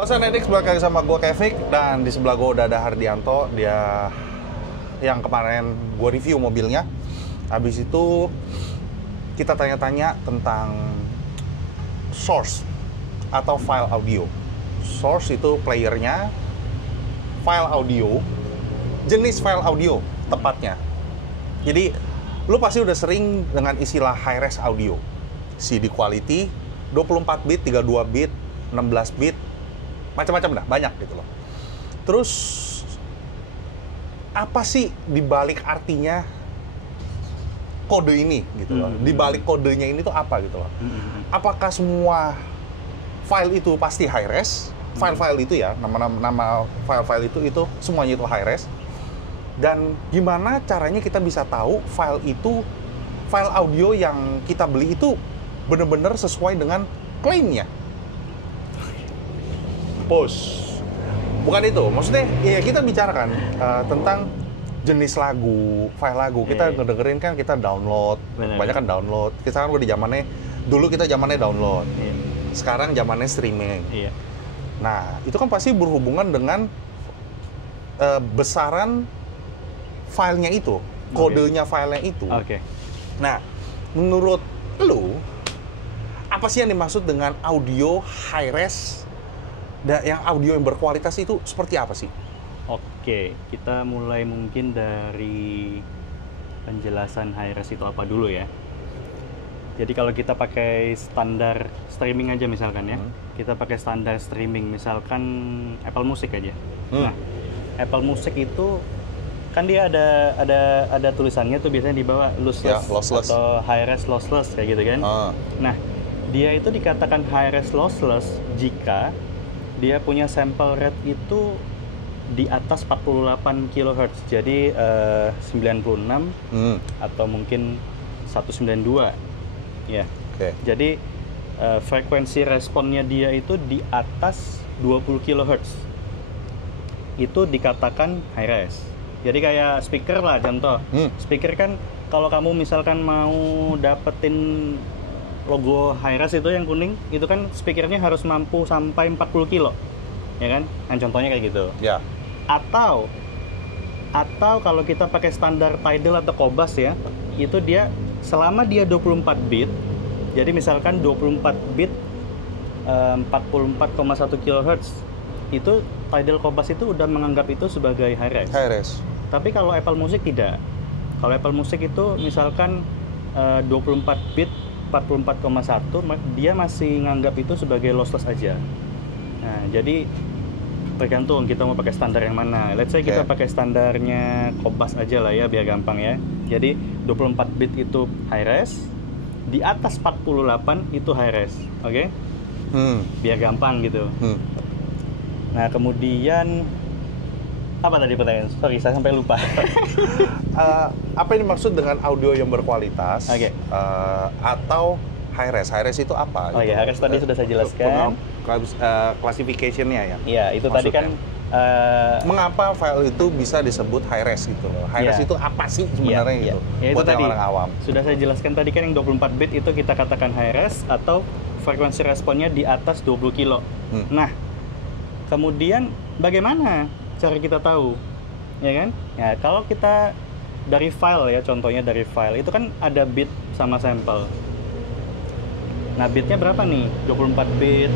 Kosan Edix balik lagi sama gue Kevik, dan di sebelah gue udah ada Hardianto. Dia yang kemarin gue review mobilnya. Habis itu kita tanya-tanya tentang source atau file audio. Source itu playernya, file audio, jenis file audio tepatnya. Jadi lu pasti udah sering dengan istilah high-res audio, CD quality, 24 bit, 32 bit, 16 bit, macam-macam dah, banyak gitu loh. Terus apa sih dibalik artinya kode ini gitu loh? Dibalik kodenya ini tuh apa gitu loh? Apakah semua file itu pasti high res? File-file itu ya, nama file-file itu semuanya itu high res. Dan gimana caranya kita bisa tahu file itu, file audio yang kita beli itu benar-benar sesuai dengan klaimnya? Bukan itu, maksudnya ya kita bicarakan tentang jenis lagu, file lagu. Kita ngedengerin kan, kita download, banyak kan download. Kita kan udah di zamannya, dulu kita zamannya download, sekarang zamannya streaming. Nah, itu kan pasti berhubungan dengan besaran filenya itu, kodenya filenya itu. Nah, menurut lu, apa sih yang dimaksud dengan audio high res? Yang audio yang berkualitas itu seperti apa sih? Oke, kita mulai mungkin dari penjelasan high-res itu apa dulu ya. Jadi kalau kita pakai standar streaming aja misalkan ya, kita pakai standar streaming misalkan Apple Music aja. Nah, Apple Music itu kan dia ada tulisannya tuh biasanya di bawah lossless atau high-res lossless kayak gitu kan. Nah, dia itu dikatakan high-res lossless jika dia punya sample rate itu di atas 48 kHz. Jadi 96 atau mungkin 192 ya. Jadi frekuensi responnya dia itu di atas 20 kHz. Itu dikatakan high res. Jadi kayak speaker lah contoh. Speaker kan kalau kamu misalkan mau dapetin logo high-res itu yang kuning, itu kan speakernya harus mampu sampai 40 kilo, ya kan? Nah, contohnya kayak gitu. Atau kalau kita pakai standar Tidal atau Qobuz ya, itu dia selama dia 24 bit, jadi misalkan 24 bit 44,1 kHz, itu Tidal Qobuz itu udah menganggap itu sebagai high-res. Tapi kalau Apple Music tidak. Kalau Apple Music itu misalkan 24 bit 44,1, dia masih nganggap itu sebagai lossless aja. Nah, jadi tergantung kita mau pakai standar yang mana. Let's say kita pakai standarnya Qobuz aja lah ya, biar gampang ya. Jadi 24 bit itu high res, di atas 48 itu high res, oke? Biar gampang gitu. Nah, kemudian apa tadi pertanyaan? Sorry, saya sampai lupa. Apa yang dimaksud dengan audio yang berkualitas atau high res? High res itu apa? Oh iya, high res tadi sudah saya jelaskan. Classification-nya ya? Iya, itu maksudnya tadi kan mengapa file itu bisa disebut high res gitu loh? High res itu apa sih sebenarnya gitu? Ya, buat itu tadi, orang awam. Sudah saya jelaskan tadi kan yang 24 bit itu kita katakan high res atau frekuensi responnya di atas 20 kilo. Nah, kemudian bagaimana cara kita tahu, ya kan? Ya, kalau kita dari file ya, contohnya dari file itu kan ada bit sama sampel. Nah, bitnya berapa nih? 24 bit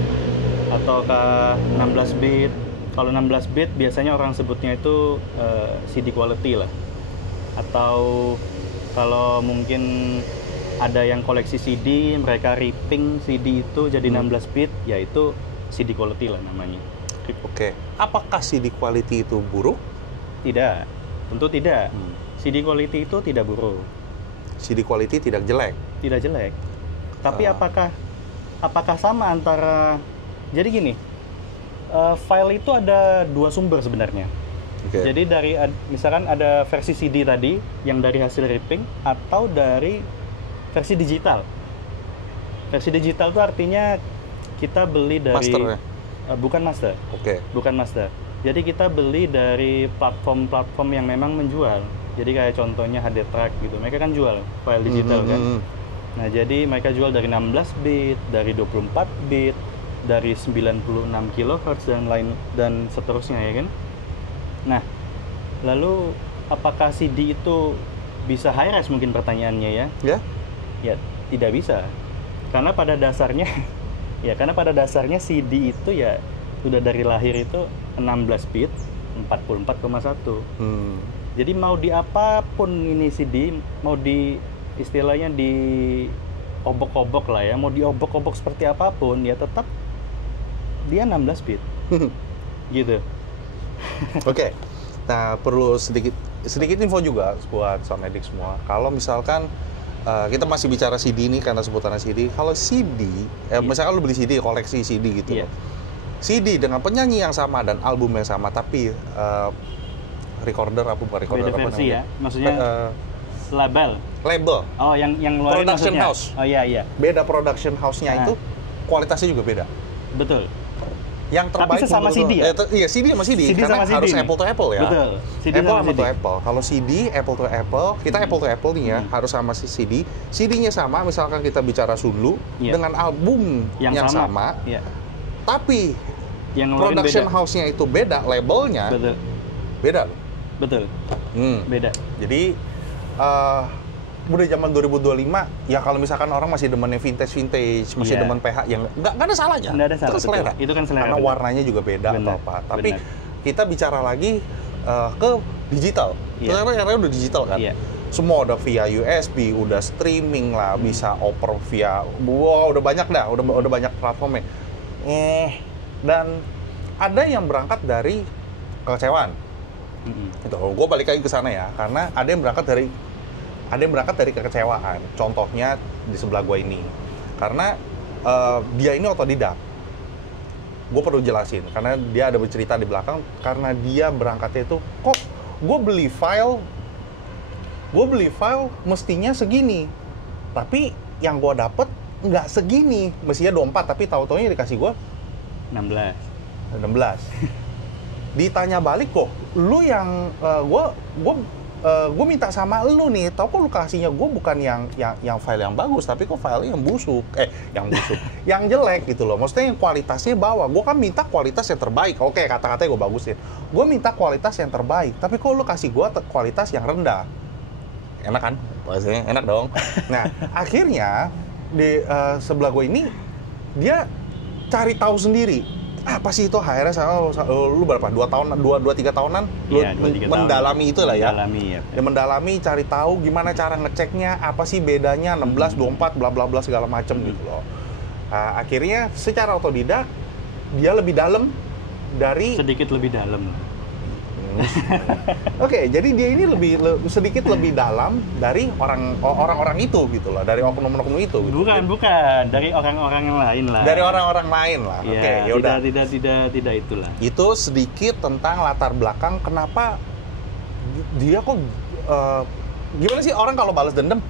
ataukah 16 bit? Kalau 16 bit biasanya orang sebutnya itu CD quality lah. Atau kalau mungkin ada yang koleksi CD, mereka ripping CD itu jadi 16 bit, yaitu CD quality lah namanya. Apakah CD quality itu buruk? Tidak, tentu tidak. CD quality itu tidak buruk. CD quality tidak jelek? Tidak jelek. Tapi apakah sama antara... Jadi gini, file itu ada dua sumber sebenarnya. Jadi dari misalkan ada versi CD tadi yang dari hasil ripping atau dari versi digital. Versi digital itu artinya kita beli dari... Master ya? Bukan master. Bukan master. Jadi kita beli dari platform-platform yang memang menjual. Jadi kayak contohnya HD Track gitu. Mereka kan jual file digital kan. Nah, jadi mereka jual dari 16 bit, dari 24 bit, dari 96 kHz dan seterusnya ya kan. Nah, lalu apakah CD itu bisa high-res mungkin pertanyaannya ya? Ya? Ya, tidak bisa. Karena pada dasarnya CD itu ya sudah dari lahir itu 16 bit 44,1. Jadi mau di apapun ini CD, mau di istilahnya di obok-obok lah ya, mau diobok-obok seperti apapun ya tetap dia 16 bit. Gitu. Oke. Nah, perlu sedikit info juga buat Sound Addict semua. Kalau misalkan kita masih bicara CD ini karena sebutannya CD. Kalau CD, misalkan lu beli CD, koleksi CD gitu. Iya. CD dengan penyanyi yang sama dan album yang sama, tapi recorder apa bukan recorder Beda apa versi namanya? ya, maksudnya label. Label. Oh, yang ngeluarin Production maksudnya. house. Oh iya. Beda production house-nya itu kualitasnya juga beda. Betul. Yang terbaik tapi sesama menurut CD ya? Iya, CD sama CD. CD karena sama CD harus nih. apple to apple ya. Betul. CD Apple sama sama CD. to apple. Kalau CD apple to apple, kita apple to apple nih ya, harus sama si CD. CD-nya sama, misalkan kita bicara Sunlu dengan album yang sama. Iya. Tapi Yang ngeluarin production beda. house-nya itu beda, labelnya Betul. beda. Betul. Beda. Jadi udah zaman 2025 ya, kalau misalkan orang masih demennya vintage, masih demen PH yang nggak ada salahnya. Nggak ada salah, Itu selera. betul. Itu kan selera, Karena benar. warnanya juga beda Benar, atau apa. Tapi benar. kita bicara lagi ke digital. Iya. Sekarang era udah digital kan. Iya. Semua udah via USB, udah streaming lah, bisa oper via, udah banyak dah, udah banyak platformnya. Dan ada yang berangkat dari kekecewaan. Itu, gue balik lagi ke sana ya, karena ada yang berangkat dari kekecewaan. Contohnya di sebelah gue ini, karena dia ini otodidak. Gue perlu jelasin, karena dia ada bercerita di belakang. Karena dia berangkatnya itu, kok gue beli file mestinya segini, tapi yang gue dapet nggak segini, mestinya 24, tapi tahu-taunya dikasih gue 16. Ditanya balik, kok lu yang gue minta sama lu nih, tau kok lu kasihnya gue bukan yang file yang bagus, tapi kok filenya yang busuk, yang jelek gitu loh. Maksudnya yang kualitasnya bawah. Gue kan minta kualitas yang terbaik. Oke, kata-katanya gue bagusin. Gue minta kualitas yang terbaik, tapi kok lu kasih gue kualitas yang rendah. Enak kan? Pastinya enak dong. Nah, akhirnya di sebelah gue ini dia cari tahu sendiri. Apa sih itu HRS? Lu berapa? 2-3 tahunan? Iya, Lu 2-3 mendalami itu lah ya? Mendalami, ya. Ya, mendalami, cari tahu gimana cara ngeceknya, apa sih bedanya 16, 24, bla bla bla segala macem gitu loh. Akhirnya secara otodidak dia lebih dalam dari Sedikit lebih dalam. Oke, jadi dia ini sedikit lebih dalam dari orang-orang itu gitu loh, dari oknum-oknum itu. Gitu. Bukan, dari orang-orang yang lain lah. Dari orang-orang lain lah. Ya, Oke, yaudah. Tidak itulah. Itu sedikit tentang latar belakang kenapa dia kok gimana sih orang kalau balas dendam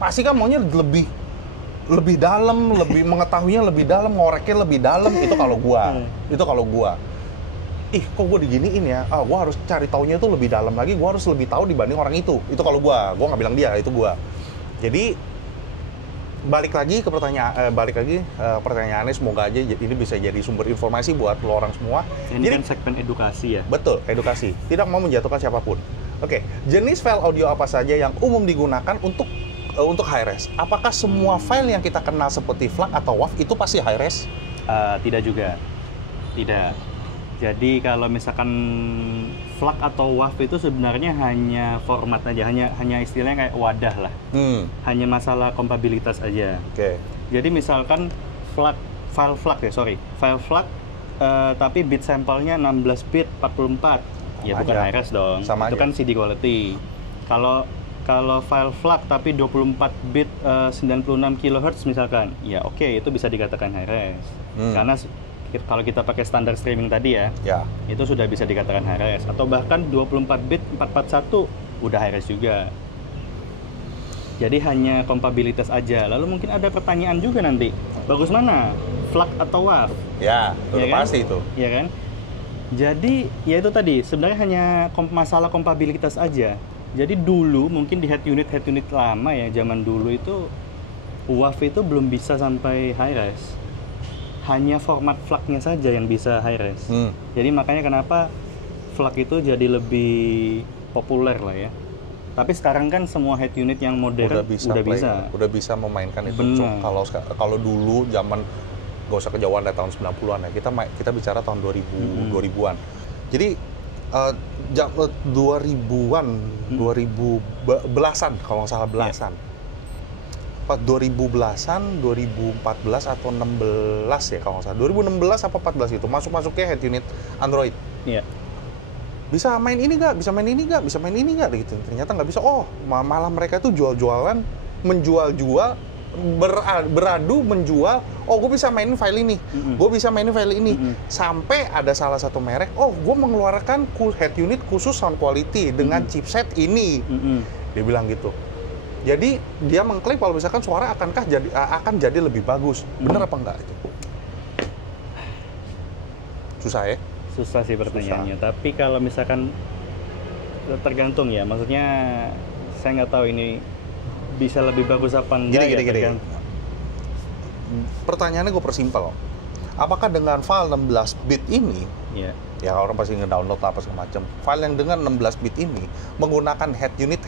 pasti kan maunya lebih dalam, lebih mengetahuinya lebih dalam, ngoreknya lebih dalam. Itu kalau gua. Ih, kok gue diginiin ya? Gue harus cari taunya itu lebih dalam lagi. Gue harus lebih tahu dibanding orang itu. Itu kalau gue nggak bilang dia, itu gue. Jadi balik lagi pertanyaannya, semoga aja ini bisa jadi sumber informasi buat lo orang semua. Ini Jadi, kan segmen edukasi ya. betul, edukasi. Tidak mau menjatuhkan siapapun. Oke, jenis file audio apa saja yang umum digunakan untuk high-res? Apakah semua file yang kita kenal seperti FLAC atau WAV itu pasti high-res? Tidak juga. Tidak. Jadi kalau misalkan FLAC atau WAV itu sebenarnya hanya format aja, hanya istilahnya kayak wadah lah. Hanya masalah kompatibilitas aja. Oke. Jadi misalkan file FLAC tapi bit sampelnya 16 bit 44. Ya bukan high-res dong. Sama itu aja. kan CD quality. Kalau file FLAC tapi 24 bit 96 kHz misalkan, ya oke, itu bisa dikatakan high-res. Karena kalau kita pakai standar streaming tadi ya, itu sudah bisa dikatakan high-res. Atau bahkan 24 bit 441 udah high-res juga. Jadi hanya kompatibilitas aja. Lalu mungkin ada pertanyaan juga nanti, bagus mana? FLAC atau WAV? Ya, udah kan? pasti itu. Ya kan? Jadi ya itu tadi, sebenarnya hanya masalah kompatibilitas aja. Jadi dulu mungkin di head unit lama ya, zaman dulu itu WAV itu belum bisa sampai high-res. hanya format flagnya saja yang bisa high res. Jadi makanya kenapa flag itu jadi lebih populer lah ya. Tapi sekarang kan semua head unit yang modern udah bisa memainkan itu. Kalau dulu zaman gak usah kejauhan dari tahun 90-an ya. Kita bicara tahun 2000-an. Jadi 2000-an, 2000 belasan kalau nggak salah belasan. Pas 2000 belasan, 2014 atau 16 ya kalau nggak salah. 2016 apa 14 itu masuknya head unit Android. Iya. Bisa main ini nggak? Bisa main ini nggak? Bisa main ini nggak? Gitu. Ternyata nggak bisa. Oh, malah mereka itu jual-jualan, menjual-jual, beradu menjual. Oh, gue bisa mainin file ini. Gue bisa mainin file ini. Sampai ada salah satu merek. Oh, gue mengeluarkan head unit khusus sound quality dengan chipset ini. Dia bilang gitu. Jadi dia mengklaim kalau misalkan suara akan jadi lebih bagus. Bener apa enggak itu? Susah ya? Susah sih pertanyaannya. Tapi kalau misalkan tergantung ya. Maksudnya saya nggak tahu ini bisa lebih bagus apa enggak. Gini. Pertanyaannya gue persimpel. Apakah dengan file 16 bit ini, ya orang pasti ngedownload apa segala macam. File yang dengan 16 bit ini menggunakan head unit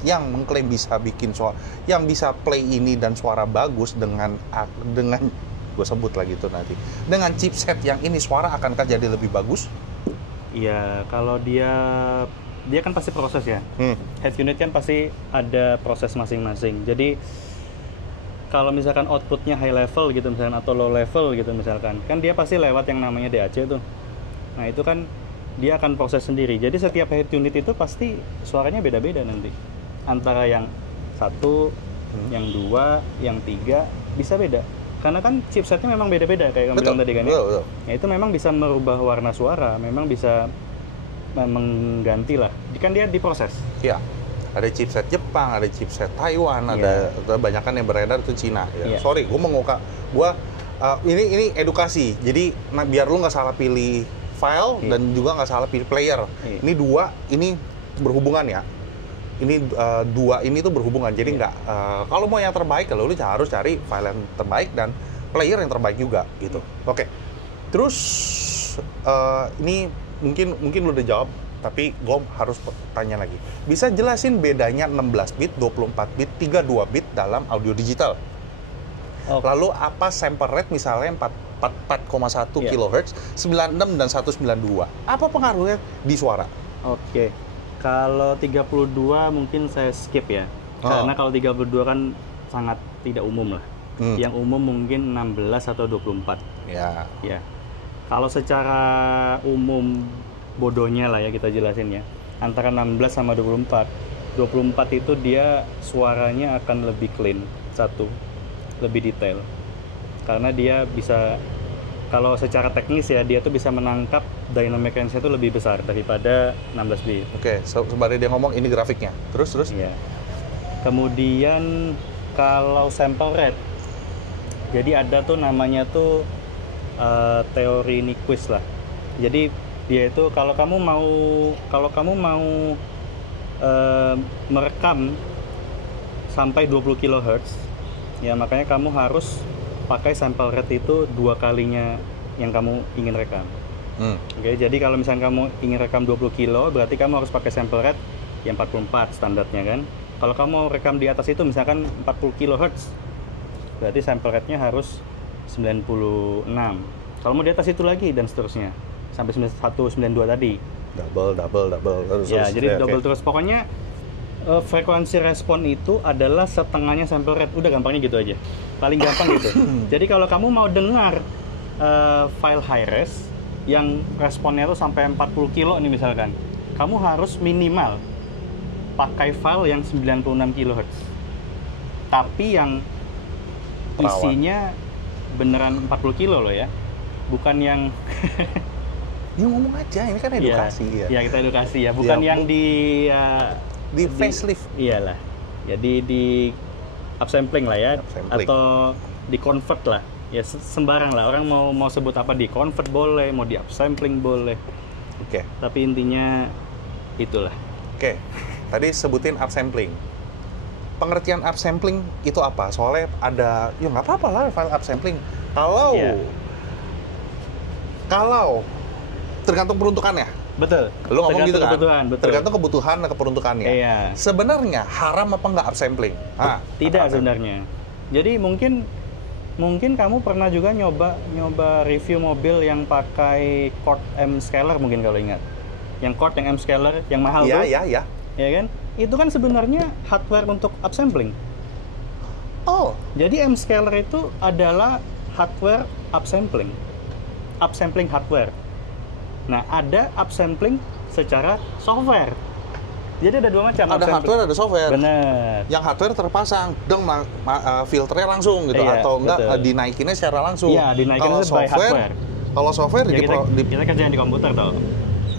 yang mengklaim bisa bikin suara, yang bisa play ini dan suara bagus dengan gue sebut lagi itu nanti. Dengan chipset yang ini suara akankah jadi lebih bagus? Iya, kalau dia kan pasti proses ya. Head unit kan pasti ada proses masing-masing. Jadi kalau misalkan outputnya high level gitu misalkan atau low level gitu misalkan, kan dia pasti lewat yang namanya DAC tuh. Nah itu kan dia akan proses sendiri. Jadi setiap head unit itu pasti suaranya beda-beda nanti. Antara yang 1, yang 2, yang 3 bisa beda. Karena kan chipsetnya memang beda-beda kayak kamu bilang tadi kan ya. Betul. Ya itu memang bisa merubah warna suara, memang bisa mengganti lah. Kan dia diproses. Iya. Ada chipset Jepang, ada chipset Taiwan, ada banyakan yang beredar itu Cina. Ya. Sorry, gue ini edukasi. Jadi biar lu nggak salah pilih file dan juga nggak salah pilih player. Ini ini berhubungan ya. Ini dua ini tuh berhubungan. Jadi nggak kalau mau yang terbaik, kalau lu harus cari file yang terbaik dan player yang terbaik juga gitu. Oke. Terus ini mungkin lu udah jawab. Tapi gue harus tanya lagi. Bisa jelasin bedanya 16 bit, 24 bit, 32 bit dalam audio digital? Lalu apa sample rate misalnya 4,1 kHz, 96 dan 192? Apa pengaruhnya di suara? Oke. Kalau 32 mungkin saya skip ya. Karena kalau 32 kan sangat tidak umum lah. Yang umum mungkin 16 atau 24. Ya. Kalau secara umum bodohnya lah ya kita jelasin ya, antara 16 sama 24 itu dia suaranya akan lebih clean, lebih detail karena dia bisa, kalau secara teknis ya dia tuh bisa menangkap dynamic range-nya itu lebih besar daripada 16 bit. Oke, sembari dia ngomong ini grafiknya terus ya. Kemudian kalau sample rate, jadi ada tuh namanya tuh teori Nyquist lah. Jadi dia itu kalau kamu mau merekam sampai 20 kHz ya, makanya kamu harus pakai sample rate itu 2 kalinya yang kamu ingin rekam. Oke, jadi kalau misalnya kamu ingin rekam 20 kilo, berarti kamu harus pakai sample rate yang 44 standarnya kan. Kalau kamu rekam di atas itu misalkan 40 kHz, berarti sample rate-nya harus 96. Kalau mau di atas itu lagi dan seterusnya sampai 192 tadi. Double terus. Ya, jadi double terus. Pokoknya frekuensi respon itu adalah setengahnya sample rate. Udah gampangnya gitu aja. Paling gampang gitu. Jadi kalau kamu mau dengar file high res yang responnya tuh sampai 40 kilo nih misalkan, kamu harus minimal pakai file yang 96 kHz. Tapi yang isinya beneran 40 kilo loh ya. Bukan yang ya ngomong aja, ini kan edukasi ya. Kita edukasi ya, bukan yang di facelift. Iyalah. Jadi di upsampling lah ya, atau di convert lah. Ya sembarang lah, orang mau sebut apa, di convert boleh, mau di upsampling boleh. Oke. Tapi intinya itulah. Oke. Tadi sebutin upsampling. Pengertian upsampling itu apa? Soalnya ada, ya nggak apa-apa lah file upsampling. Kalau Iya. kalau tergantung peruntukannya. Betul. Lu ngomong gitu kan? Kebutuhan, betul. Tergantung kebutuhan dan keperuntukannya. Iya. Sebenarnya haram apa nggak upsampling? Tidak sebenarnya. Jadi mungkin kamu pernah juga nyoba review mobil yang pakai cord M scaler mungkin kalau ingat. Yang cord yang M scaler yang mahal Iya, tuh. iya. Ya kan? Itu kan sebenarnya hardware untuk upsampling. Oh, Jadi M scaler itu adalah hardware upsampling. Upsampling hardware. Nah, ada upsampling secara software. Jadi ada dua macam ada upsampling. hardware, ada software. Bener. Yang hardware terpasang, filternya langsung gitu, Iya, atau enggak betul. dinaikinnya secara langsung. Iya, dinaikinnya Kalau by hardware. Kalau software Ya, di kita kerjain di komputer toh.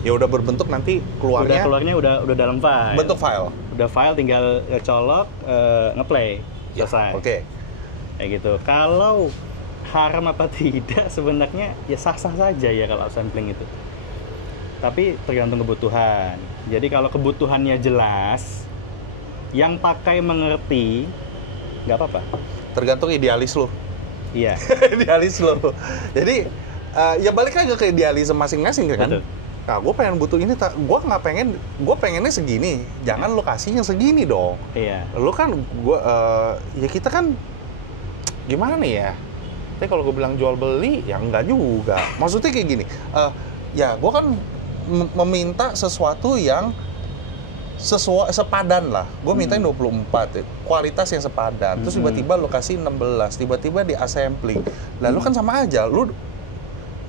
ya udah berbentuk nanti Keluarnya udah dalam file. bentuk file. Udah file tinggal colok, ngeplay. Selesai. Oke. Kayak gitu. Kalau haram apa tidak sebenarnya ya sah-sah saja ya kalau upsampling itu. Tapi tergantung kebutuhan. Jadi kalau kebutuhannya jelas, yang pakai mengerti, nggak apa-apa. Tergantung idealis lu. Iya. Idealis lu. Jadi ya balik lagi ke idealisme masing-masing kan. Betul. Nah, gue pengen butuh ini, gue pengennya segini. Jangan lokasinya segini dong. Iya. Lu kan ya kita kan gimana ya? Tapi kalau gue bilang jual beli ya enggak juga. Maksudnya kayak gini. Ya gue kan meminta sesuatu yang sepadan lah. Gue mintain 24, kualitas yang sepadan. Terus tiba-tiba lokasi 16, tiba-tiba di assembling. Lalu kan sama aja. Lu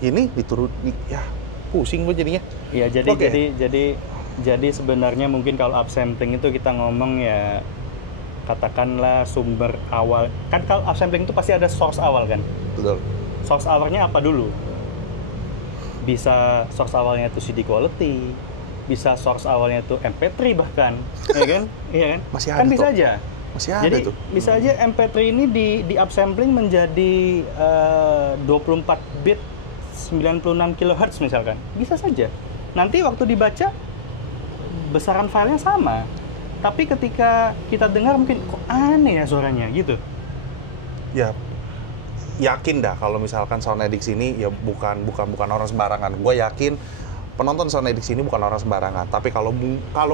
ini diturun, ya pusing gue jadinya. Iya, Oke. jadi sebenarnya mungkin kalau upsampling itu kita ngomong ya katakanlah sumber awal. Kan kalau upsampling itu pasti ada source awal kan? Betul. Source awalnya apa dulu? Bisa source awalnya itu CD quality, bisa source awalnya itu MP3 bahkan, ya kan? Iya kan? Masih Kan ada bisa tuh. aja. Masih ada Jadi tuh. bisa aja MP3 ini di upsampling menjadi 24 bit 96 kHz misalkan. Bisa saja. Nanti waktu dibaca besaran filenya sama. Tapi ketika kita dengar mungkin kok aneh ya suaranya gitu. Ya yakin dah kalau misalkan Soundedix ini ya bukan orang sembarangan. Gue yakin penonton Soundedix ini bukan orang sembarangan. Tapi kalau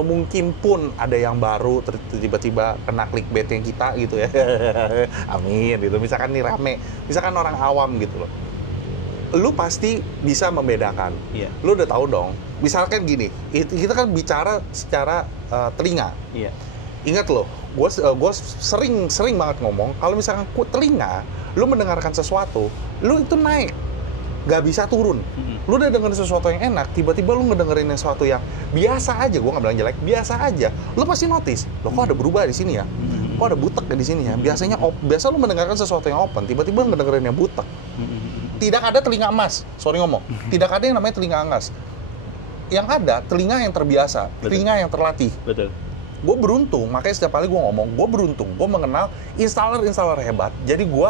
mungkin pun ada yang baru tiba-tiba kena clickbaitnya kita gitu ya. Amin gitu. Misalkan nih rame, misalkan orang awam gitu loh. Lu pasti bisa membedakan. Iya. Lu udah tahu dong. Misalkan gini, kita kan bicara secara telinga. Iya. Ingat loh, gue sering banget ngomong kalau misalkan telinga, lu mendengarkan sesuatu, lu itu naik, nggak bisa turun. Lu udah dengerin sesuatu yang enak, tiba-tiba lu ngedengerin sesuatu yang biasa aja, gue nggak bilang jelek, biasa aja, lu pasti notice, lo kok ada berubah di sini ya, kok ada butek di sini ya. Biasa lu mendengarkan sesuatu yang open, tiba-tiba lu ngedengerin yang butek. Tidak ada telinga emas, sorry ngomong, tidak ada yang namanya telinga emas. Yang ada telinga yang terbiasa, telinga yang terlatih. Betul. Gue beruntung, makanya setiap kali gue ngomong, gue beruntung, gue mengenal installer hebat. Jadi gue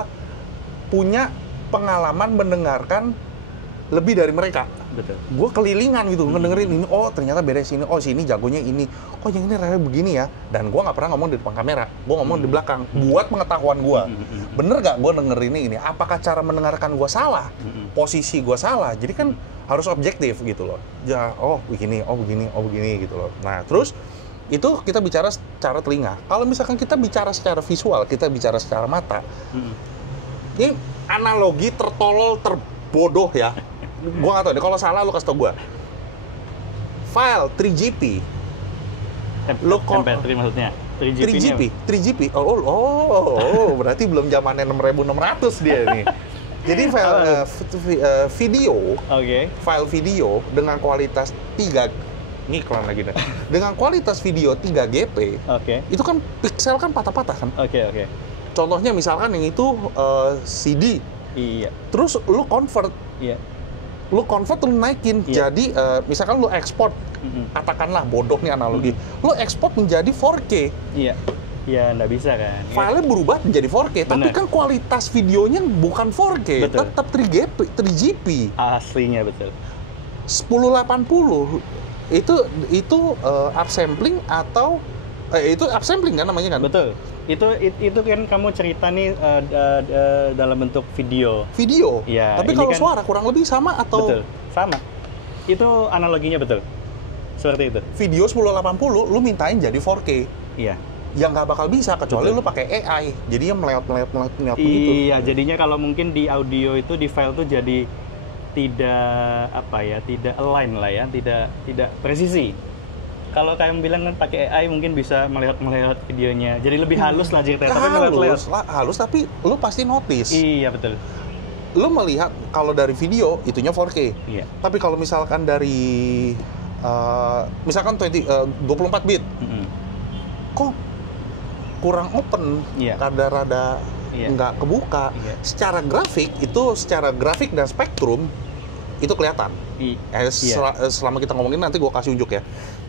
punya pengalaman mendengarkan lebih dari mereka. Betul. Gue kelilingan gitu, ngedengerin ini, oh ternyata beres ini, oh sini jagonya ini, oh yang ini rame begini ya. Dan gue nggak pernah ngomong di depan kamera, gue ngomong di belakang, buat pengetahuan gue. Bener gak gue dengerin ini? Apakah cara mendengarkan gue salah? Posisi gue salah? Jadi kan harus objektif gitu loh. Ya, oh begini gitu loh. Nah terus itu kita bicara secara telinga. Kalau misalkan kita bicara secara visual, kita bicara secara mata. Ini analogi tertolol, terbodoh ya. Gua nggak tahu deh, kalau salah lu kasih tau gua. File 3GP. MP3 maksudnya. 3GP. Oh, berarti belum zamannya 6600 dia nih. Jadi file video, file video dengan kualitas 3 ini iklan lagi deh. Dengan kualitas video 3GP, itu kan pixel kan patah-patah kan. Contohnya misalkan yang itu CD. Iya. Terus lu convert. Iya. Lu convert, lu naikin. Iya. Jadi misalkan lu export, katakanlah bodoh nih analogi. Lu export menjadi 4K. Iya. Ya, nggak bisa kan. Filenya berubah menjadi 4K, tapi kan kualitas videonya bukan 4K, Betul. tetap 3GP. Aslinya betul. 1080 itu upsampling atau Itu upsampling kan namanya kan? Betul. Itu kan kamu cerita nih dalam bentuk video. Video? Iya, Tapi ini kalau kan- suara kurang lebih sama atau? Betul, sama. Itu analoginya betul. Seperti itu. Video 1080 lu mintain jadi 4K. Iya. Yang nggak bakal bisa kecuali Betul. lu pakai AI. Jadinya meleot begitu. Iya, jadinya kalau mungkin di audio itu di file tuh jadi tidak tidak align lah ya, tidak presisi. Kalau kayak bilang kan pakai AI mungkin bisa melihat videonya, jadi lebih halus lah ceritanya. Tapi halus tapi lu pasti notice. Iya betul. Lu melihat kalau dari video itunya 4K. Iya. Tapi kalau misalkan dari misalkan 24 bit, kok kurang open, Iya. rada-rada Iya. nggak kebuka. Iya. Secara grafik dan spektrum itu kelihatan. Iya. Selama kita ngomongin nanti gue kasih unjuk ya.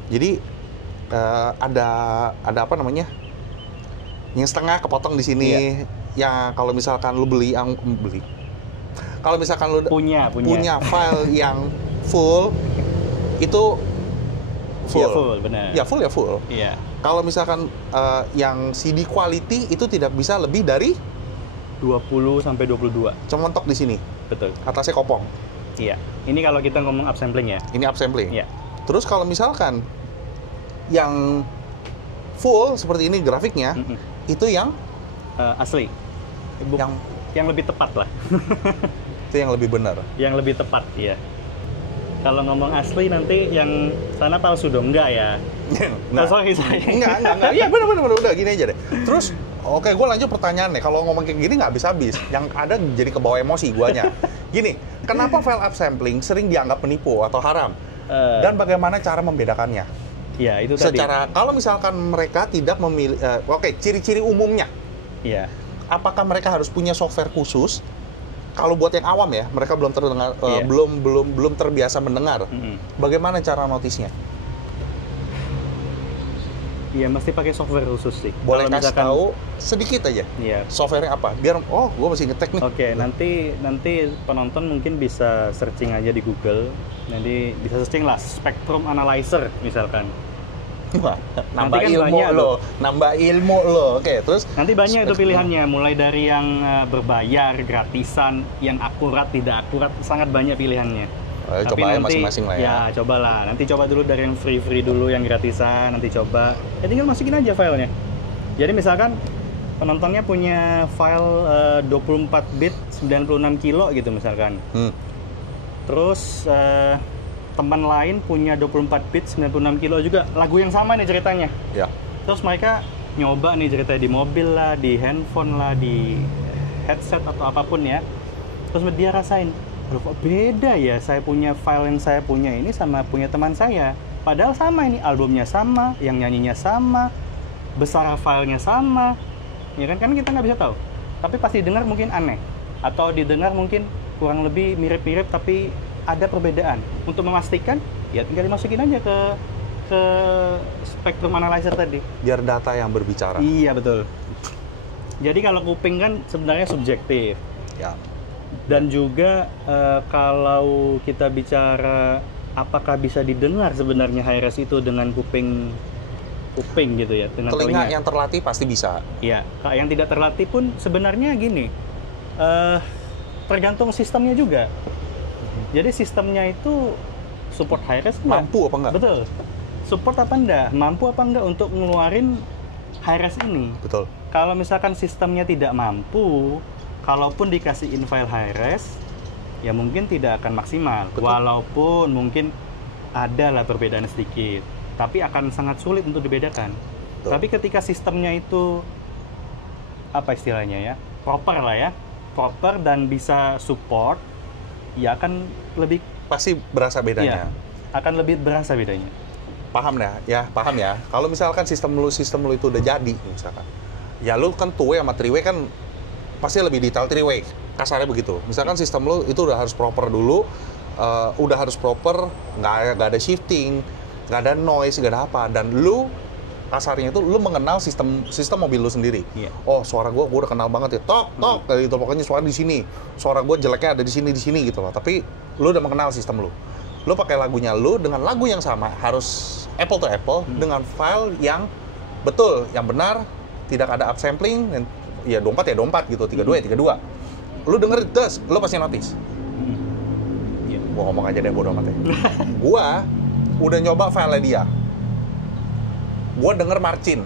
Jadi ada apa namanya? Yang setengah kepotong di sini. Iya. Yang kalau misalkan lu beli. Kalau misalkan lu punya file yang full itu full. Iya, full, benar. Ya full ya full. Iya. Kalau misalkan yang CD quality itu tidak bisa lebih dari 20 sampai 22. cemontok di sini. Betul. Atasnya kopong. Iya. Ini kalau kita ngomong upsampling ya. Ini upsampling. Iya. Terus kalau misalkan yang full seperti ini grafiknya, itu yang Asli. Yang lebih tepat lah. itu yang lebih benar. Yang lebih tepat, ya. Kalau ngomong asli nanti yang sana palsu dong, enggak ya? Sorry. Enggak. Iya benar. Udah gini aja deh. Terus, oke, gue lanjut pertanyaannya. Kalau ngomong kayak gini nggak habis-habis. Yang ada jadi kebawa emosi guanya. Gini, kenapa file upsampling sering dianggap penipu atau haram? Dan bagaimana cara membedakannya? Ya, itu tadi. Secara, kalau misalkan mereka tidak memilih, ciri-ciri umumnya. Iya. Apakah mereka harus punya software khusus? Kalau buat yang awam ya, mereka belum terdengar, Iya. belum terbiasa mendengar. Bagaimana cara notisnya? Iya, mesti pakai software khusus sih. Boleh Kalau kasih tahu sedikit aja. Iya. Softwarenya apa? Biar gue masih ngetek nih. Oke, nanti penonton mungkin bisa searching aja di Google. Nanti bisa searching lah Spectrum Analyzer misalkan. Wah, Nanti kan banyak nambah ilmu lo. Oke, terus Nanti banyak itu pilihannya, mulai dari yang berbayar, gratisan, yang akurat, tidak akurat, sangat banyak pilihannya. Coba ya masing-masing lah ya. Ya, cobalah. Nanti coba dulu dari yang free dulu, yang gratisan, nanti coba. Ya tinggal masukin aja filenya. Jadi misalkan penontonnya punya file 24 bit 96 kilo gitu misalkan. Terus teman lain punya 24 bit 96 kilo juga, lagu yang sama nih ceritanya. Ya. Terus mereka nyoba nih ceritanya di mobil lah, di handphone lah, di headset atau apapun ya. Terus dia rasain, loh kok beda ya saya punya file yang saya punya ini sama punya teman saya. Padahal sama ini, albumnya sama, yang nyanyinya sama, besar filenya sama. Ya kan kita nggak bisa tahu. Tapi pasti dengar mungkin aneh. Atau didengar mungkin kurang lebih mirip-mirip tapi ada perbedaan. Untuk memastikan, ya tinggal dimasukin aja ke Spectrum Analyzer tadi. Biar data yang berbicara. Iya, betul. Jadi kalau kuping kan sebenarnya subjektif. Ya. Dan juga kalau kita bicara apakah bisa didengar sebenarnya hi-res itu dengan kuping gitu ya, dengan telinga yang terlatih pasti bisa. Iya, yang tidak terlatih pun sebenarnya gini, tergantung sistemnya juga. Jadi sistemnya itu support hi-res enggak? Mampu apa enggak? Betul. Support apa enggak? Mampu apa enggak untuk ngeluarin hi-res ini? Betul. Kalau misalkan sistemnya tidak mampu, kalaupun dikasihin file hi-res, ya mungkin tidak akan maksimal. Betul. Walaupun mungkin ada lah perbedaan sedikit, tapi akan sangat sulit untuk dibedakan. Betul. Tapi ketika sistemnya itu, apa istilahnya ya, proper lah ya, proper dan bisa support, ya akan lebih, Pasti berasa bedanya. ya, akan lebih berasa bedanya. Paham ya? Paham ya. Kalau misalkan sistem lu itu udah jadi, misalkan, ya lu kan 2-way sama 3-way kan pasti lebih detail 3-way, kasarnya begitu. Misalkan sistem lu itu udah harus proper dulu, udah harus proper, nggak ada shifting, nggak ada noise, nggak ada apa, dan lu kasarnya itu lu mengenal sistem mobil lu sendiri. Iya. Oh, suara gua udah kenal banget ya, tok kayak gitu, pokoknya suara di sini, suara gua jeleknya ada di sini gitu loh. Tapi lu udah mengenal sistem lu. Lu pakai lagunya lu dengan lagu yang sama, harus apple to apple dengan file yang Betul, yang benar tidak ada upsampling, ya 24 ya 24 gitu, 32 ya 32. Lu denger terus, lu pasti notice. Iya. Gua ngomong aja deh, bodo amat ya. Gua udah nyoba file dia. Gua denger marcin.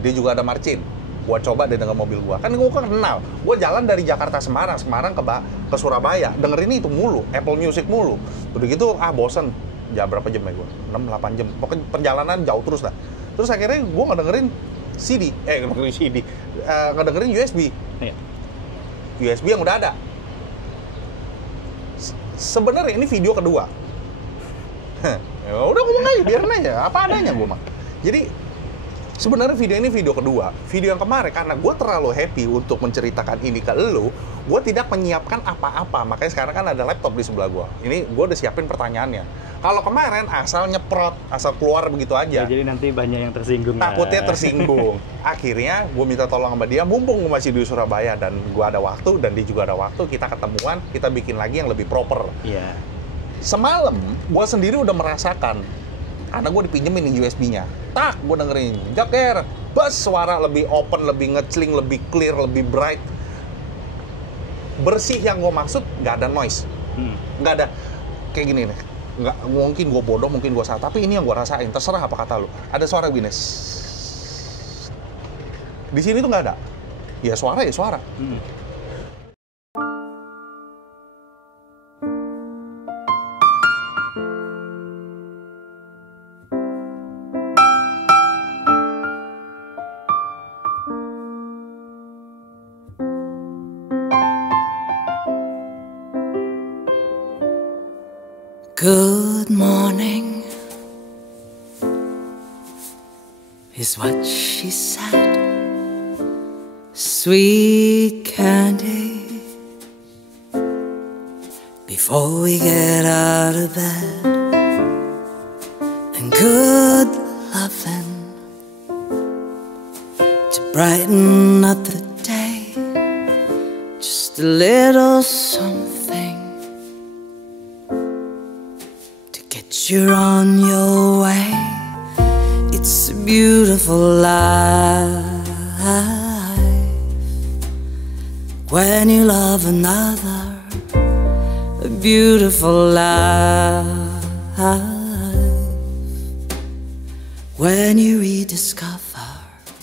Dia juga ada marcin. Gua coba dia denger mobil gua. Kan gua kenal. Gua jalan dari Jakarta Semarang ke Surabaya, dengerin itu mulu, Apple Music mulu. Udah gitu bosen. Ya berapa jam ya gua? 6-8 jam. Pokoknya perjalanan jauh terus lah. Terus akhirnya gua ngedengerin ngedengerin USB. Iya. USB yang udah ada. Sebenarnya ini video kedua. Ya udah ngomong aja, biarin aja, apa adanya gue mah. Jadi sebenarnya video ini video kedua. Video yang kemarin karena gue terlalu happy untuk menceritakan ini ke lu, gue tidak menyiapkan apa-apa. Makanya sekarang kan ada laptop di sebelah gue. Ini gue udah siapin pertanyaannya. Kalau kemarin asal nyeprot, asal keluar begitu aja. Ya, jadi nanti banyak yang tersinggung. Takutnya tersinggung. Akhirnya gue minta tolong sama dia, mumpung gue masih di Surabaya dan gue ada waktu dan dia juga ada waktu, kita ketemuan, kita bikin lagi yang lebih proper. Iya. Semalam gue sendiri udah merasakan, karena gue dipinjemin nih USB-nya. Tak, gue dengerin, jaker, bas, suara lebih open, lebih ngeceling, lebih clear, lebih bright. Bersih yang gue maksud, nggak ada noise. Nggak ada, kayak gini nih. Nggak, mungkin gue bodoh, mungkin gue salah, tapi ini yang gue rasain, terserah apa kata lu. Ada suara gini. Di sini tuh nggak ada. Ya suara ya suara. Good morning is what she said. Sweet candy before we get out of bed, and good loving to brighten up the day. Just a little something you're on your way. It's a beautiful life when you love another. A beautiful life when you rediscover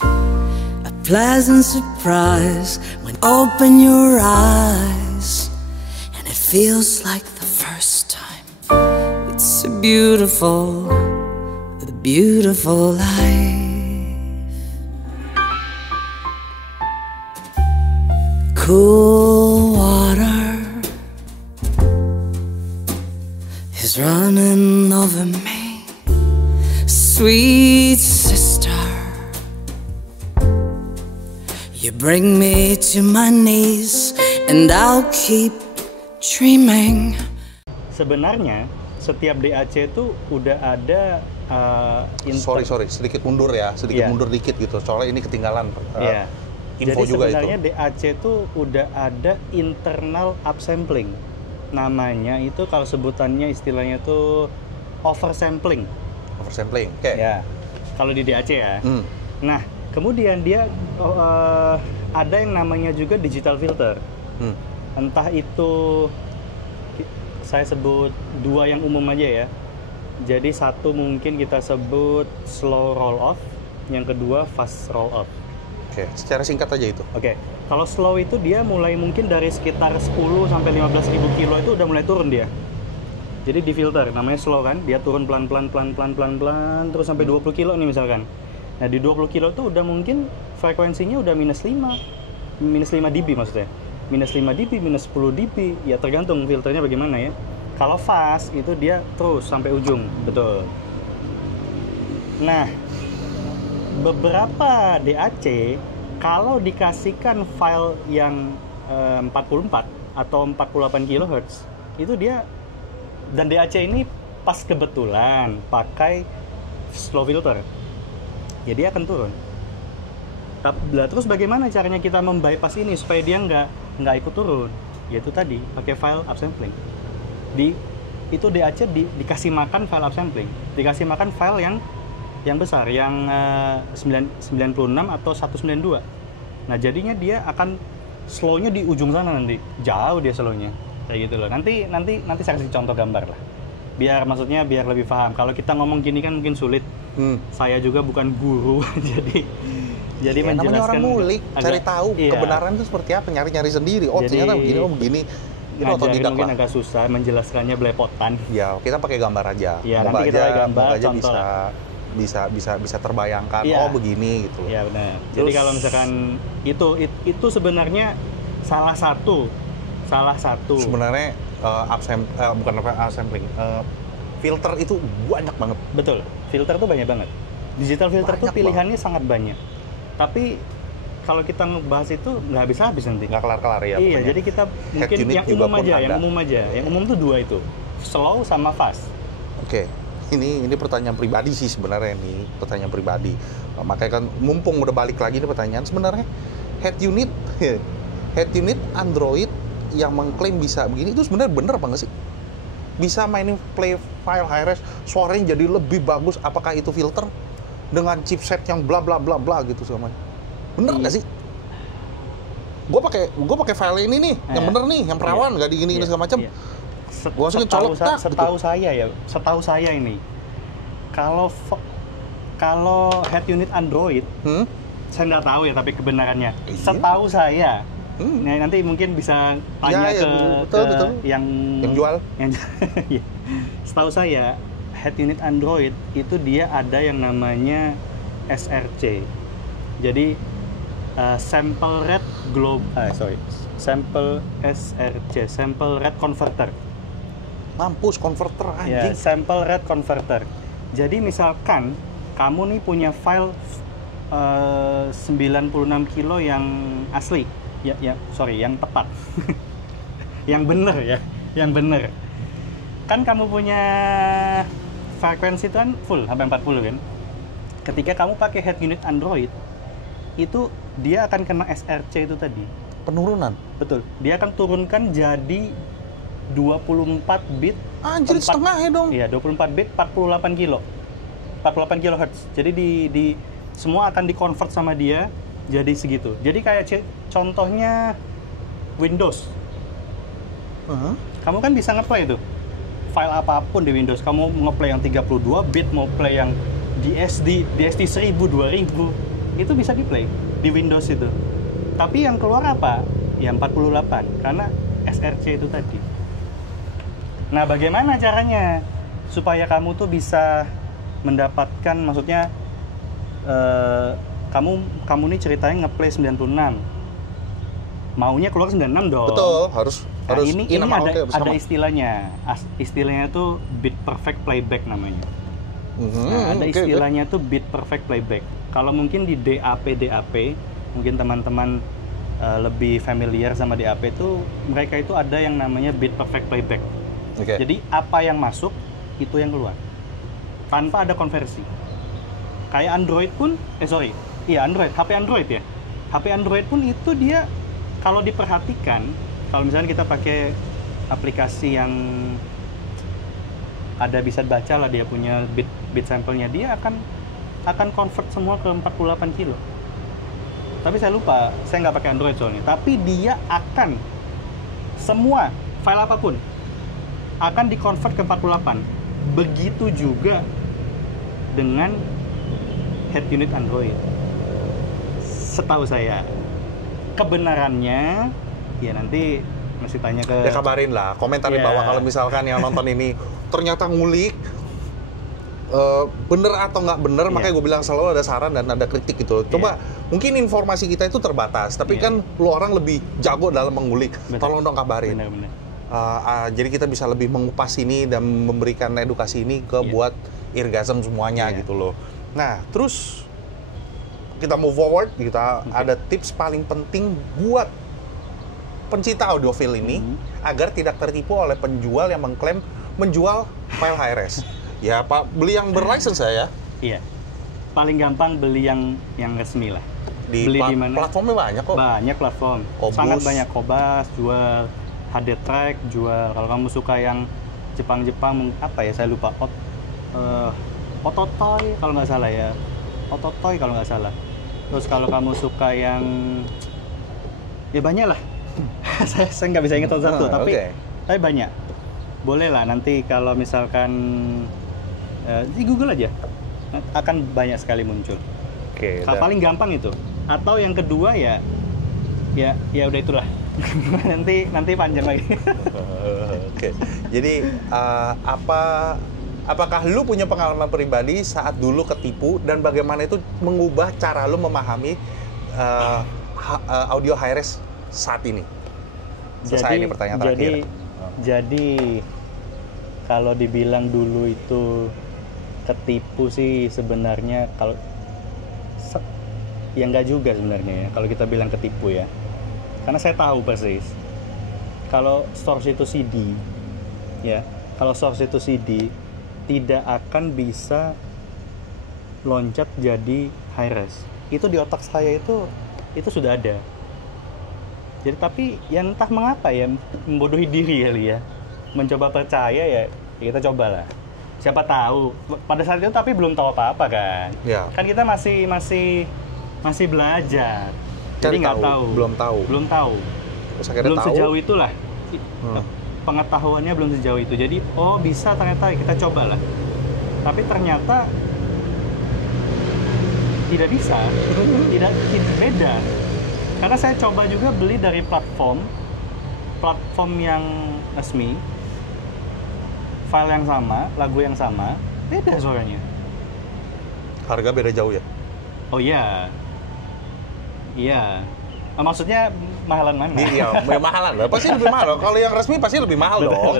a pleasant surprise when you open your eyes and it feels like the first time. It's a beautiful life. Cool water is running over me. Sweet sister, you bring me to my knees, and I'll keep dreaming. Sebenarnya setiap DAC itu udah ada sorry sedikit mundur ya, mundur dikit gitu, soalnya ini ketinggalan info. Jadi juga sebenarnya itu DAC itu udah ada internal upsampling, namanya itu kalau sebutannya istilahnya tuh oversampling. Oke. Ya, kalau di DAC ya. Nah, kemudian dia ada yang namanya juga digital filter. Entah itu saya sebut dua yang umum aja ya. Jadi satu mungkin kita sebut slow roll off, yang kedua fast roll off. Oke, secara singkat aja itu. Oke, kalau slow itu dia mulai mungkin dari sekitar 10 sampai 15.000 kilo itu udah mulai turun dia. Jadi di filter, namanya slow kan, dia turun pelan-pelan terus sampai 20 kilo nih misalkan. Nah di 20 kilo itu udah mungkin frekuensinya udah minus 5 dB maksudnya. Minus 5 dB, minus 10 dB, ya tergantung filternya bagaimana ya. Kalau fast itu dia terus sampai ujung, betul. Nah, beberapa DAC kalau dikasihkan file yang 44 atau 48 kHz, itu dia, dan DAC ini pas kebetulan pakai slow filter, ya dia akan turun. Terus bagaimana caranya kita membypass ini supaya dia nggak ikut turun? Yaitu tadi pakai file upsampling. Itu DAC dikasih makan file upsampling, dikasih makan file yang Yang besar, yang 96 atau 192. Nah, jadinya dia akan slow-nya di ujung sana nanti. Jauh dia slow-nya. Kayak gitu loh. Nanti saya kasih contoh gambar lah. Biar lebih paham. Kalau kita ngomong gini kan mungkin sulit. Saya juga bukan guru, jadi menjelaskan namanya orang ngulik, cari tahu iya, kebenaran itu seperti apa, nyari sendiri. Oh, jadi, ternyata begini, begini. Itu otodidak mungkin lah. agak susah, menjelaskannya belepotan. Ya, kita pakai gambar aja. Ya, moga nanti kita pakai gambar, moga aja contoh bisa terbayangkan. Iya. Oh, begini gitu. Iya, benar. Jadi kalau misalkan itu sebenarnya salah satu Sebenarnya upsampling. Filter itu banyak banget. Betul, filter tuh banyak banget. Digital filter tuh Banyak pilihannya sangat banyak. Tapi kalau kita ngebahas itu nggak habis-habis nanti. Nggak kelar-kelar ya. Iya, pokoknya. jadi kita mungkin unit yang juga umum pun aja, ada. yang umum tuh dua itu, slow sama fast. Oke. Ini pertanyaan pribadi sih sebenarnya nih, pertanyaan pribadi. Makanya kan mumpung udah balik lagi nih pertanyaan, sebenarnya head unit Android yang mengklaim bisa begini itu sebenarnya bener apa nggak sih? Bisa mainin play file high-res, suaranya jadi lebih bagus, apakah itu filter dengan chipset yang bla bla bla bla gitu semuanya? Bener nggak sih? Gue pakai file ini nih, yang bener nih, yang perawan, nggak digini-gini segala macam. Gua langsung colok tak Setahu saya ini, kalau head unit Android, saya nggak tahu ya tapi kebenarannya. Iya. Setahu saya, nah, nanti mungkin bisa tanya betul. yang jual. Iya. Setahu saya head unit Android itu dia ada yang namanya SRC. Jadi sample rate converter. Mampus converter Ya, anjing. sample rate converter. Jadi misalkan kamu nih punya file 96 kilo yang asli. Yang tepat. Yang bener. Kan kamu punya frekuensi itu kan full sampai 40 kan. Ketika kamu pakai head unit Android, itu dia akan kena SRC itu tadi. Penurunan. Betul. Dia akan turunkan jadi 24 bit. Anjir, setengahnya dong. Iya, 24 bit 48 kilo. 48 kHz. Jadi di semua akan di-convert sama dia jadi segitu. Jadi kayak contohnya Windows. Kamu kan bisa ngeplay tuh file apapun di Windows. Kamu ngeplay yang 32 bit, mau play yang DSD 1000, 2000, itu bisa di-play di Windows itu. Tapi yang keluar apa? Ya 48 karena SRC itu tadi. Nah, bagaimana caranya supaya kamu tuh bisa mendapatkan, maksudnya kamu nih ceritanya ngeplay 96, maunya keluar 96 dong. Betul, harus ini ada istilahnya tuh bit perfect playback namanya. Ada istilahnya tuh bit perfect playback. Kalau mungkin di DAP, mungkin teman-teman lebih familiar sama DAP itu, mereka itu ada yang namanya bit perfect playback. Jadi apa yang masuk itu yang keluar tanpa ada konversi. Kayak Android pun, HP Android ya. HP Android pun itu dia kalau diperhatikan, kalau misalnya kita pakai aplikasi yang ada bisa baca lah, dia punya bit sampelnya, dia akan convert semua ke 48 kilo. Tapi saya lupa, saya nggak pakai Android soalnya. Tapi dia akan semua file apapun akan dikonvert ke 48. Begitu juga dengan head unit Android. Setahu saya. Kebenarannya ya nanti mesti tanya ke... Ya kabarin lah, komentar di bawah kalau misalkan yang nonton ini ternyata ngulik bener atau nggak bener, makanya gue bilang selalu ada saran dan ada kritik gitu. Coba mungkin informasi kita itu terbatas, tapi kan lu orang lebih jago dalam mengulik. Tolong dong kabarin. Benar. Jadi kita bisa lebih mengupas ini dan memberikan edukasi ini ke buat irgasm semuanya gitu loh. Nah, terus kita move forward, kita ada tips paling penting buat pencinta audiophile ini agar tidak tertipu oleh penjual yang mengklaim menjual file high-res. Ya Pak, beli yang berlicense ya. Iya. Paling gampang beli yang resmi lah. Beli di mana? Platformnya banyak kok. Banyak platform. Qobuz. Sangat banyak. Qobuz jual, HD Track jual. Kalau kamu suka yang Jepang-Jepang, apa ya, saya lupa. Ototoy kalau nggak salah ya. Ototoy kalau nggak salah. Terus kalau kamu suka yang ya banyak lah. saya nggak bisa ingat satu, tapi banyak. Boleh lah nanti kalau misalkan di Google aja akan banyak sekali muncul. Oke. Paling gampang itu. Atau yang kedua ya udah itulah. nanti panjang lagi. Oke. Jadi apakah lu punya pengalaman pribadi saat dulu ketipu dan bagaimana itu mengubah cara lu memahami audio hi-res saat ini? Selesai ini pertanyaan terakhir. Jadi kalau dibilang dulu itu ketipu sih sebenarnya kalau ya nggak juga sebenarnya ya kalau kita bilang ketipu ya. Karena saya tahu persis kalau source itu CD ya, kalau source itu CD tidak akan bisa loncat jadi hi-res. Itu di otak saya itu sudah ada. Jadi tapi ya entah mengapa ya membodohi diri kali ya. Mencoba percaya ya kita cobalah. Siapa tahu pada saat itu tapi belum tahu apa-apa kan. Ya. Kan kita masih belajar. Jadi nggak tahu. Belum tahu. Belum tahu. Sejauh itulah. Pengetahuannya belum sejauh itu. Jadi bisa ternyata kita cobalah. Tapi ternyata tidak bisa. tidak beda. Karena saya coba juga beli dari platform yang resmi, file yang sama, lagu yang sama, beda suaranya. Harga beda jauh ya? Oh iya. Maksudnya mahalan mana? Iya, mahalan lah. Pasti lebih mahal. Kalau yang resmi pasti lebih mahal dong.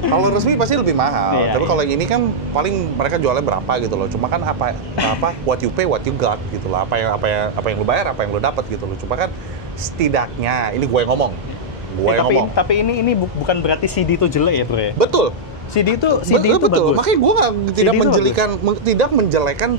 Kalau resmi pasti lebih mahal. Iya, tapi kalau yang ini kan paling mereka jualnya berapa gitu loh. Cuma kan apa what you pay, what you got gitu loh. Apa yang lu bayar, apa yang lu dapat gitu loh. Cuma kan setidaknya ini gue yang ngomong. Tapi ini bukan berarti CD itu jelek ya, Bro ya? Betul. CD itu betul. bagus. Makanya gue tidak menjelekan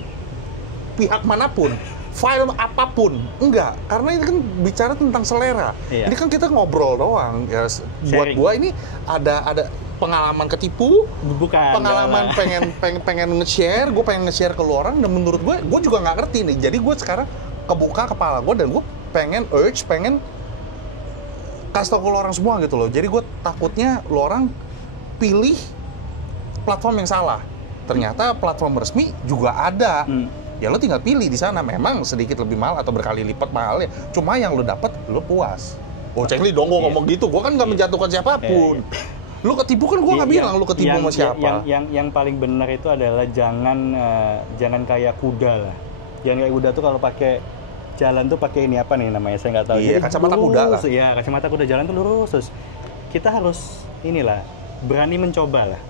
pihak manapun. File apapun, enggak, karena ini kan bicara tentang selera. Iya. Ini kan kita ngobrol doang. Ya, buat gua ini ada pengalaman ketipu, pengalaman pengen nge-share, gue pengen nge-share ke lu orang, dan menurut gue juga nggak ngerti nih. Jadi gue sekarang kebuka kepala gue dan gue pengen kasih tau ke lu orang semua gitu loh. Jadi gue takutnya lu orang pilih platform yang salah. Ternyata platform resmi juga ada. Ya lo tinggal pilih di sana, memang sedikit lebih mahal atau berkali lipat mahalnya. Cuma yang lo dapat lo puas. Cengli dong gue ngomong gitu, gue kan nggak menjatuhkan siapapun. Lo ketipu kan gue nggak bilang lo ketipu sama siapa. Yang paling benar itu adalah jangan kayak kuda lah. Jangan kayak kuda tuh kalau pakai jalan tuh pakai ini apa nih namanya saya nggak tahu. Iya, kacamata kuda lah. Iya, kacamata kuda jalan tuh lurus. Terus kita harus berani mencoba lah.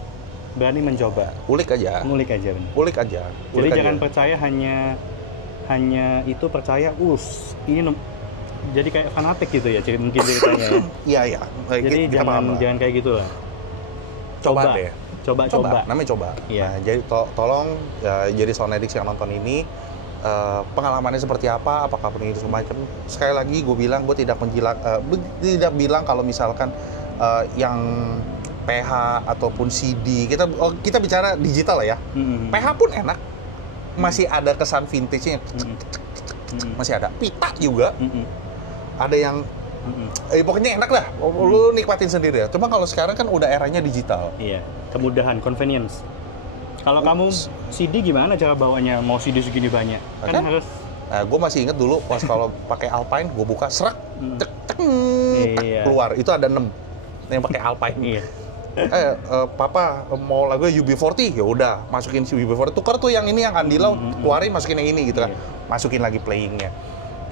Berani mencoba. Ulik aja. Jadi jangan percaya hanya itu percaya ini jadi kayak fanatik gitu ya mungkin ceritanya. Iya. Jadi jangan kayak gitulah. Coba deh. Coba. Namanya coba. Iya. Nah, jadi tolong jadi Soundedix yang nonton ini pengalamannya seperti apa, apakah ini semacam. Sekali lagi gue bilang gue tidak bilang kalau misalkan yang PH ataupun CD, kita bicara digital lah ya. PH pun enak, masih ada kesan vintage-nya, masih ada. Pita juga, ada yang, pokoknya enak lah. Lu nikmatin sendiri ya. Cuma kalau sekarang kan udah eranya digital. Iya, kemudahan, convenience. Kalau kamu CD gimana cara bawanya? Mau CD segini banyak? Kan harus. Nah, gue masih inget dulu pas kalau pakai Alpine, gue buka serak, keluar. Itu ada 6 yang pakai Alpine. Iya. Papa mau lagu UB40, ya udah masukin si UB40, tukar tuh yang ini yang Andilo, keluarin masukin yang ini gitu kan, masukin lagi playingnya.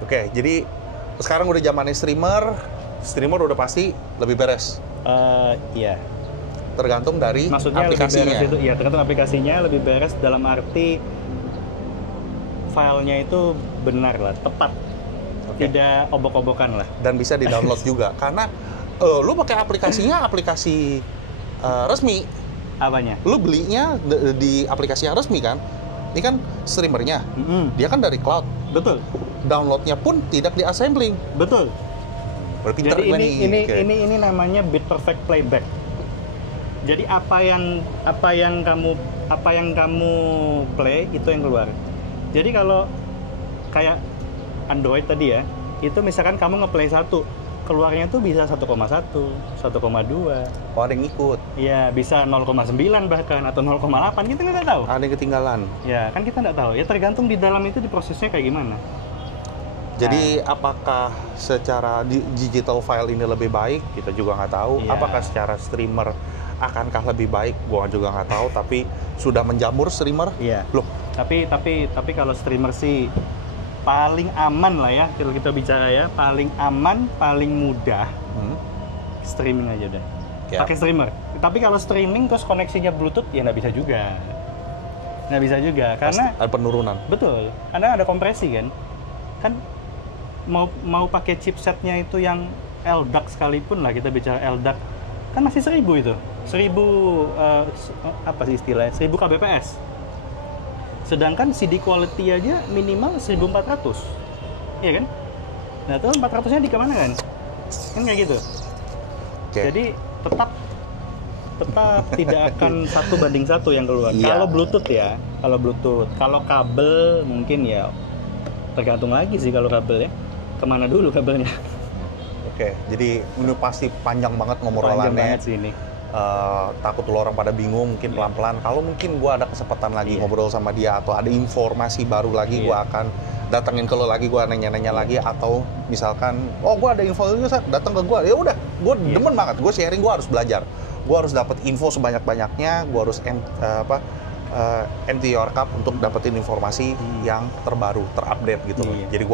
Oke, jadi sekarang udah zamannya streamer udah pasti lebih beres. Iya. Tergantung dari maksudnya aplikasinya. Lebih beres itu, ya tergantung aplikasinya lebih beres dalam arti filenya itu benar lah, tepat, tidak obok-obokan lah. Dan bisa di-download juga, karena lu pakai aplikasinya aplikasi resmi. Apanya? Lu belinya di aplikasi yang resmi kan? Ini kan streamernya, dia kan dari cloud. Betul. Downloadnya pun tidak di assembling. Betul. Berpintar jadi ini namanya bit perfect playback. Jadi apa yang kamu play itu yang keluar. Jadi kalau kayak Android tadi ya, itu misalkan kamu ngeplay satu, keluarnya tuh bisa 1,1, 1,2. Oh, ada yang ikut. Iya, bisa 0,9 bahkan atau 0,8, kita nggak tahu. Ada yang ketinggalan. Ya, kan kita nggak tahu. Ya tergantung di dalam itu diprosesnya kayak gimana. Jadi apakah secara digital file ini lebih baik? Kita juga nggak tahu. Iya. Apakah secara streamer akankah lebih baik? Gua juga nggak tahu. Tapi sudah menjamur streamer. Iya. Loh, Tapi kalau streamer sih paling aman lah ya, kalau kita bicara ya, paling aman, paling mudah streaming aja udah. Ya. Pakai streamer. Tapi kalau streaming terus koneksinya Bluetooth ya nggak bisa juga. Nggak bisa juga karena pasti ada penurunan. betul, karena ada kompresi kan. Kan mau pakai chipsetnya itu yang LDAC sekalipun lah, kita bicara LDAC kan masih 1000 itu. 1000 apa sih istilahnya? 1000 kbps. Sedangkan CD quality aja minimal 1400. Iya kan? Nah, itu 400-nya di kemana kan? Kan kayak gitu. Oke. Jadi tetap tidak akan 1:1 yang keluar. Iya. Kalau Bluetooth ya, kalau kabel mungkin ya tergantung lagi sih kalau kabel ya. Kemana dulu kabelnya? Oke, jadi ini pasti panjang banget Panjang ngomorolannya. banget sih ini. Takut lo orang pada bingung, mungkin pelan-pelan. Kalau mungkin gue ada kesempatan lagi Iya. ngobrol sama dia atau ada informasi baru lagi, gue Iya. akan datengin ke lo lagi, gue nanya-nanya lagi. Atau misalkan, oh gue ada info itu, datang ke gue. Ya udah, gue Iya. demen banget. Gue sharing, gue harus belajar. Gue harus dapat info sebanyak-banyaknya. Gue harus empty your cup untuk dapetin informasi yang terbaru, terupdate gitu. Iya. Jadi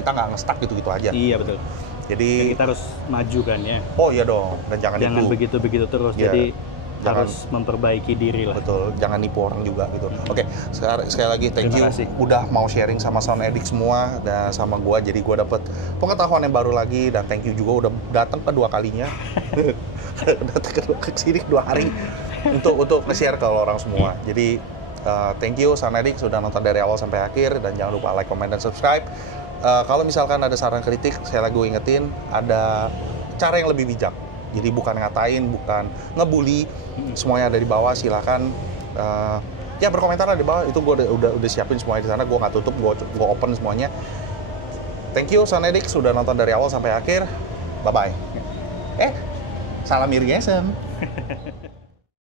kita nggak nge-stuck gitu-gitu aja. Iya betul. Dan Jadi, kita harus maju kan ya. oh iya dong, dan jangan Jangan nipu. begitu-begitu terus. Iya. Jadi Jangan- harus memperbaiki diri lah. Betul, jangan nipu orang juga gitu. Oke, sekali lagi thank you Terima kasih. udah mau sharing sama Sound Addict semua dan sama gua, jadi gua dapet pengetahuan yang baru lagi, dan thank you juga udah datang kedua kalinya. Datang ke sini 2 hari untuk nge-share ke orang semua. Jadi thank you Sound Addict sudah nonton dari awal sampai akhir, dan jangan lupa like, comment, dan subscribe. Kalau misalkan ada saran kritik, saya lagi ingetin ada cara yang lebih bijak. Jadi bukan ngatain, bukan ngebully, semuanya ada di bawah. Silakan ya berkomentar lah di bawah. Itu gue udah siapin semuanya di sana. Gue nggak tutup, gue open semuanya. Thank you Sound Addict sudah nonton dari awal sampai akhir. Bye bye. Salam irgasm.